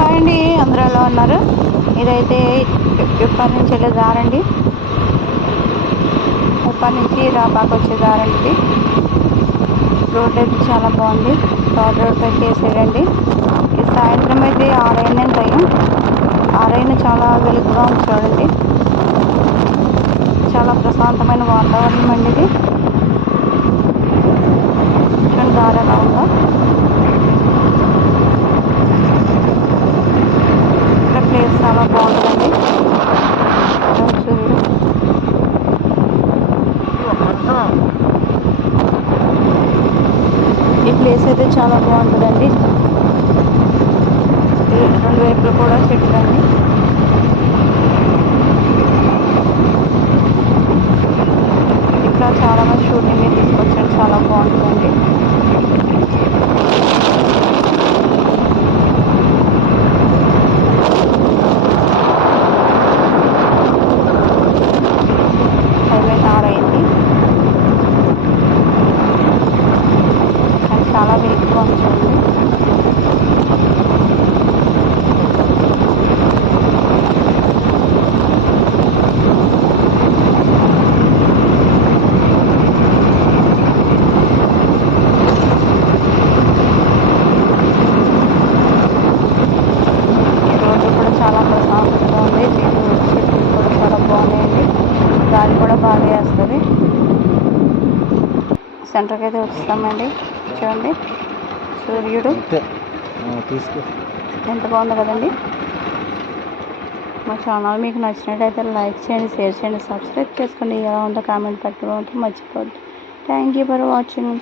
Hi అండి అందరూ ఎలా ఉన్నారు? ఇదైతే ఇప్పటి నుంచి వెళ్ళే దారండి ఇప్పటి నుంచి రాబాకు వచ్చే దారండి రోడ్ అయితే చాలా బాగుంది. థర్డ్ రోడ్ పైకి వేసేయండి. సాయంత్రం అయితే ఆరైన టైం. ఆరైన చాలా వెలుగుగా ఉంది చూడండి. చాలా ప్రశాంతమైన వాతావరణం అండి ఇది చూడండి దారి ఎలా ఉందో ఇక్కడ ప్లేస్ చాలా బాగుంటుందండి సూర్యుడు ఈ ప్లేస్ అయితే చాలా బాగుంటుందండి. రెండు వైపులు కూడా చెట్లండి ఇక్కడ చాలా మంది షూటింగ్ తీసుకొచ్చారు చాలా బాగుంటుందండి హైవే తార్ అయింది కానీ చాలా వెహికల్ ఉంచండి రోడ్డు కూడా చాలా ప్రశాంతంగా ఉంది చెట్లు చెట్లు కూడా చాలా బాగున్నాయండి గాలి కూడా బాగా వేస్తుంది. సెంటర్కి అయితే వస్తామండి చూడండి. సూర్యుడు. ఎంత బాగుంది కదండి. మా ఛానల్ మీకు నచ్చినట్టయితే లైక్ చేయండి షేర్ చేయండి సబ్స్క్రైబ్ చేసుకోండి ఎలా ఉందో కామెంట్ పెట్టడం మర్చిపోద్దు థ్యాంక్ యూ ఫర్ వాచింగ్.